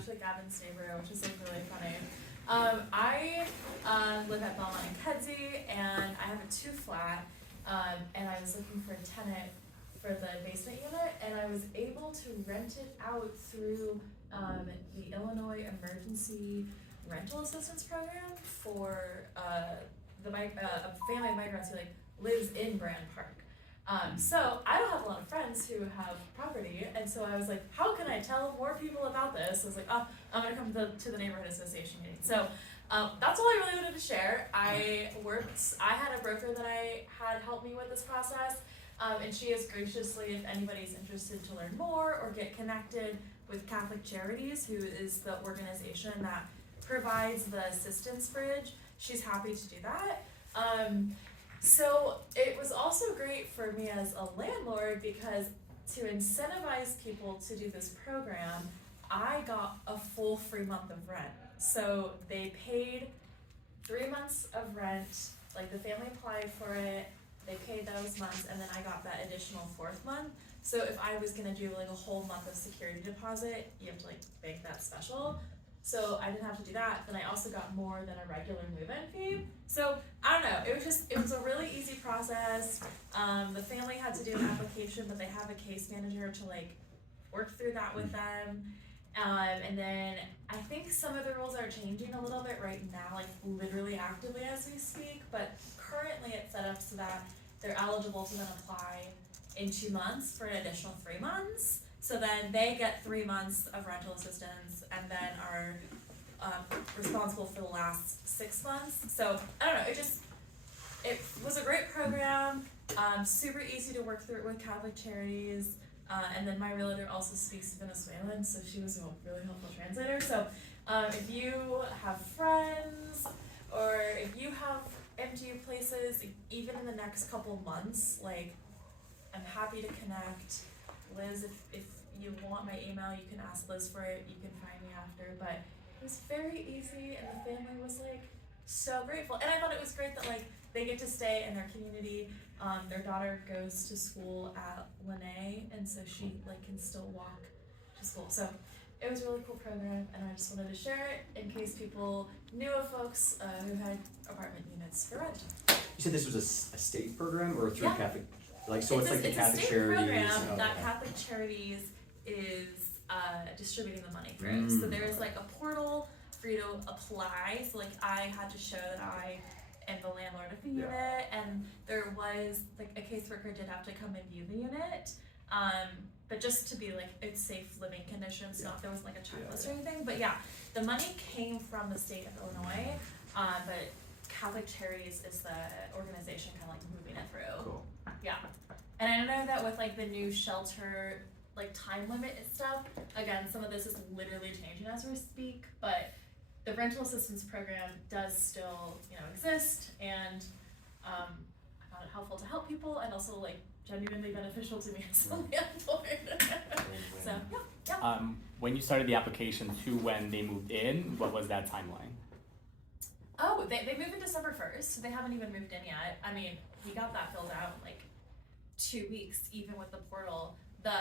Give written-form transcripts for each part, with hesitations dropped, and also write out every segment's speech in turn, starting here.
actually Gavin's neighbor, which is like really funny. I live at Belmont and Kedzie, and I have a 2-flat, and I was looking for a tenant for the basement unit, and I was able to rent it out through the Illinois Emergency Rental Assistance Program for a family of migrants who like lives in Brand Park. So I don't have a lot of friends who have property, and so I was like, how can I tell more people about this? I was like, oh, I'm gonna come to the neighborhood association meeting. So that's all I really wanted to share. I had a broker that I had help me with this process, and she has graciously, if anybody's interested to learn more or get connected with Catholic Charities, who is the organization that provides the assistance bridge, she's happy to do that. So it was also great for me as a landlord because to incentivize people to do this program, I got a full free month of rent. So they paid 3 months of rent, like the family applied for it, they paid those months, and then I got that additional 4th month. So if I was gonna do like a whole month of security deposit, you have to like bank that special. So I didn't have to do that. Then I also got more than a regular move-in fee. So I don't know, it was a really easy process. The family had to do an application, but they have a case manager to like work through that with them. And then I think some of the rules are changing a little bit right now, like literally actively as we speak, but currently it's set up so that they're eligible to then apply in 2 months for an additional 3 months. So then they get 3 months of rental assistance and then are responsible for the last 6 months. So I don't know, it was a great program, super easy to work through with Catholic Charities. And then my realtor also speaks Venezuelan, so she was a really helpful translator. So if you have friends or if you have MGU places, even in the next couple months, like I'm happy to connect. Liz, if you want my email, you can ask Liz for it. You can find me after. But it was very easy, and the family was like so grateful. And I thought it was great that like they get to stay in their community. Their daughter goes to school at Lene, and so she like can still walk to school. So it was a really cool program, and I just wanted to share it in case people knew of folks who had apartment units for rent. You said this was a state program or through Catholic? Like so, it's like the Catholic Charities. Charities. Program that Catholic Charities is distributing the money through. So there's like a portal for you to apply. So like I had to show that I am the landlord of the unit, and there was like a caseworker did have to come and view the unit. But just to be like it's safe living conditions, not there wasn't like a checklist or anything. But yeah, the money came from the state of Illinois, but Catholic Charities is the organization kind of like moving it through. Cool. Yeah, and I know that with like the new shelter like time limit and stuff, again, some of this is literally changing as we speak, but the rental assistance program does still, exist, and I found it helpful to help people and also like genuinely beneficial to me as a landlord. So yeah. When you started the application to when they moved in, what was that timeline? Oh, they moved in December 1st, so they haven't even moved in yet. I mean, we got that filled out in like 2 weeks, even with the portal. The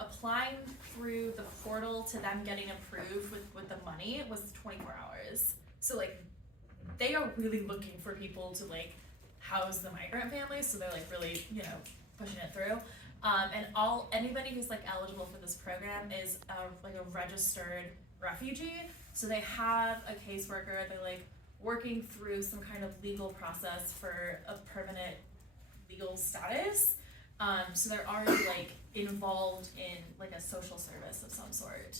applying through the portal to them getting approved with the money was 24 hours. So like they are really looking for people to like house the migrant families, so they're like really, pushing it through. And anybody who's like eligible for this program is like a registered refugee. So they have a caseworker, they're like working through some kind of legal process for a permanent legal status. So they're already like involved in like a social service of some sort.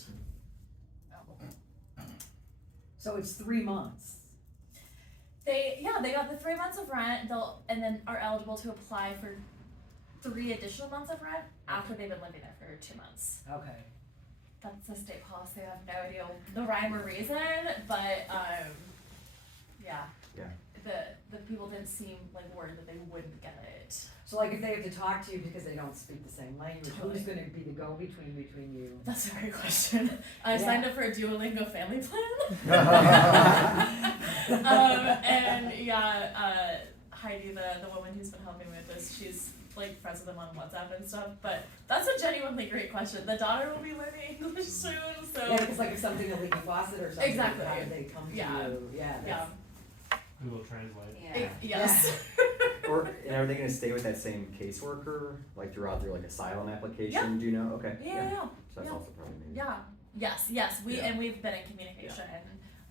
So it's 3 months. They got the 3 months of rent, and then are eligible to apply for 3 additional months of rent after they've been living there for 2 months. Okay. That's the state policy. I have no idea the rhyme or reason, but yeah. The people didn't seem like worried that they wouldn't get it. So like if they have to talk to you because they don't speak the same language, who's gonna be the go-between between you? That's a great question. I signed up for a Duolingo family plan. and Heidi, the woman who's been helping me with this, she's like friends with them on WhatsApp and stuff, but that's a genuinely great question. The daughter will be learning English soon, so. Yeah, because like if something a leaky faucet or something, Exactly. how do they come to Yeah. you? Yeah, Yeah. Google Translate. Yeah. Yes. Or, and are they gonna stay with that same caseworker, like throughout their like asylum application, do you know? Okay, Yeah. So that's Yeah. also probably maybe. Yeah. Yes. Yeah. And we've been in communication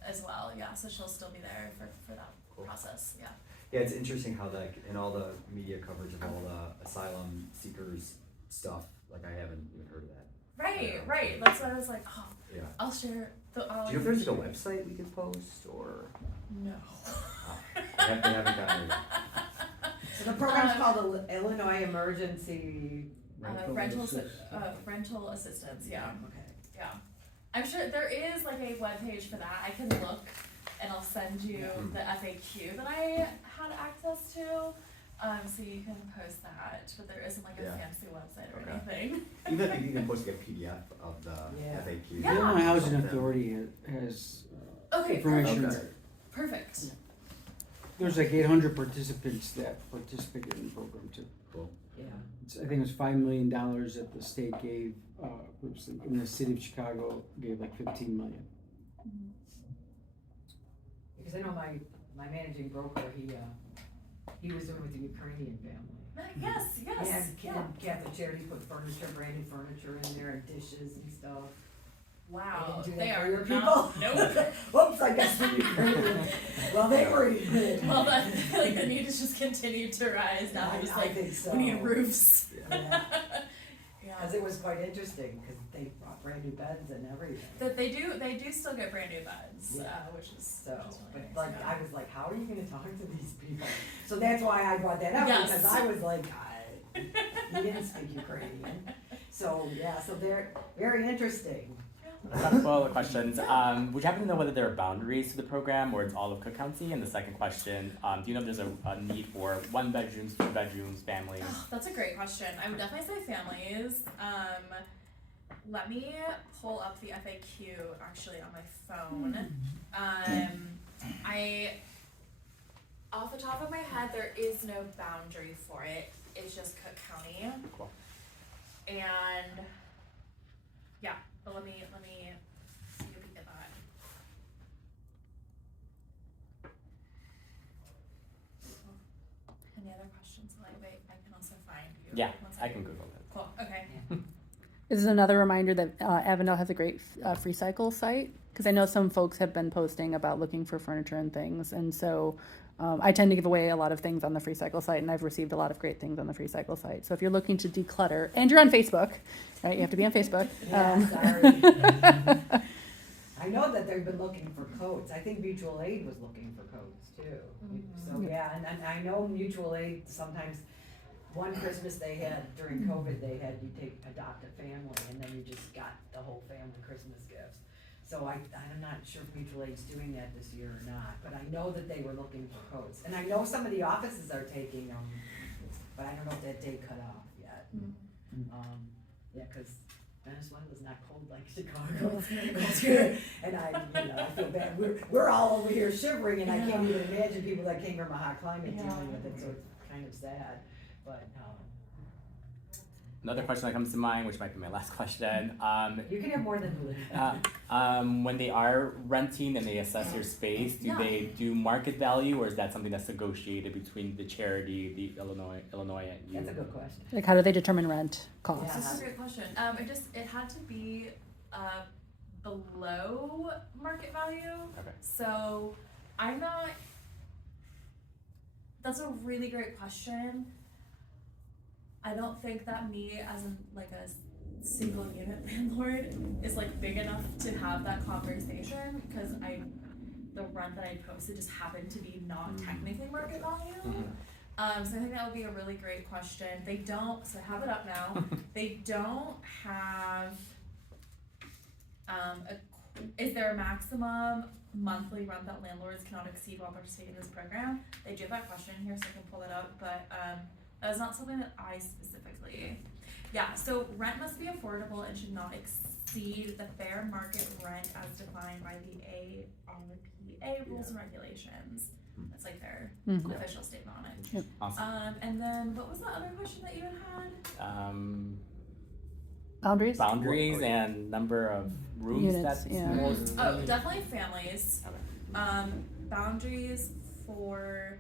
as well. Yeah. So she'll still be there for that Cool. process. Yeah. Yeah, it's interesting how like in all the media coverage of all the asylum seekers stuff, like I haven't even heard of that. Right. That's why I was like, oh, Yeah. I'll share the. Do you know if there's like a website we could post or? No. I haven't gotten it. So the program's called the Illinois Emergency. Rental assistance. Yeah. Okay. Yeah. I'm sure there is like a webpage for that. I can look and I'll send you the FAQ that I had access to. So you can post that, but there isn't like a Yeah. fancy website or Okay. anything. Even if you can post like a PDF of the Yeah. FAQ. Yeah. The Illinois Housing Something. Authority has Okay, information. Okay. perfect. There's like 800 participants that participated in the program too. Cool. Yeah. I think it was $5 million that the state gave, in the city of Chicago gave like 15 million. Because I know my managing broker, he was doing with the Ukrainian family. Yes. Yeah, and Catholic Charities put branded furniture in there and dishes and stuff. Wow. They didn't do They that for are your not. people? Nope. Whoops, I guess the Ukrainian. Well, they were good. Well, I feel like the need has just continued to rise. Now they're just I like, think so. we need roofs. Yeah. Yeah. Because it was quite interesting, because they brought brand new beds and everything. That they do still get brand new beds, Yeah. which is So, really but nice, like, yeah. I was like, how are you gonna talk to these people? So that's why I brought that up, Yes. because I was like, you didn't speak Ukrainian. So, yeah, so they're very interesting. That's all the questions. Would you happen to know whether there are boundaries to the program or it's all of Cook County? And the second question, do you know if there's a need for 1 bedrooms, 2 bedrooms, families? Oh, that's a great question. I would definitely say families. Let me pull up the FAQ actually on my phone. Off the top of my head, there is no boundary for it. It's just Cook County. Cool. And yeah, but let me see if we can get that. Any other questions? Wait, I can also find you. Yeah, One I second. can Google it. Cool. Okay. This is another reminder that Avondale has a great free cycle site, because I know some folks have been posting about looking for furniture and things, and so I tend to give away a lot of things on the free cycle site, and I've received a lot of great things on the free cycle site. So if you're looking to declutter, and you're on Facebook, right? You have to be on Facebook. Yeah, sorry. I know that they've been looking for coats. I think mutual aid was looking for coats too. So, yeah, and I know mutual aid sometimes, one Christmas they had, during COVID, they had you adopt a family, and then you just got the whole family Christmas gifts. So I'm not sure if mutual aid's doing that this year or not, but I know that they were looking for coats. And I know some of the offices are taking them, but I don't know if that day cut off yet. Yeah, cause Venezuela's not cold like Chicago. It's good. And I feel bad. We're all over here shivering, and I can't even imagine people that came from a hot climate dealing with it, so it's kind of sad. But, Another question that comes to mind, which might be my last question. you can have more than one. When they are renting and they assess your space, do Yeah. they do market value, or is that something that's negotiated between the charity, the Illinois, and you? That's a good question. Like, how do they determine rent costs? Yeah. That's a great question. It had to be below market value. Okay. So I'm not. That's a really great question. I don't think that me as a single unit landlord is like big enough to have that conversation, because the rent that I posted just happened to be not technically market value. So I think that would be a really great question. They don't, so I have it up now. They don't have, is there a maximum monthly rent that landlords cannot exceed while participating in this program? They do have that question here, so I can pull it up, but that is not something that I specifically. Yeah, so rent must be affordable and should not exceed the fair market rent as defined by the ARPA rules and regulations. That's like their Mhm. official statement on it. Yep. Awesome. And then what was the other question that you had? Boundaries? Boundaries and number of rooms Units, that yeah. schools Oh, need? definitely families. Okay. Boundaries for,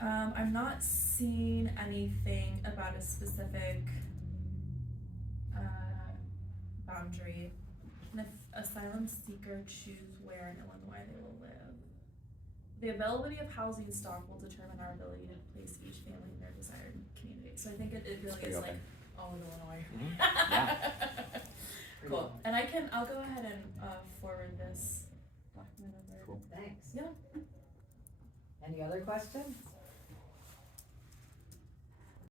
I'm not seeing anything about a specific, boundary. And if asylum seeker choose where in Illinois they will live. The availability of housing stock will determine our ability to place each family in their desired community. So I think it really pretty is open. like all of Illinois. Mhm. Yeah. Cool. And I'll go ahead and forward this document over. Cool. Thanks. Yeah. Any other questions?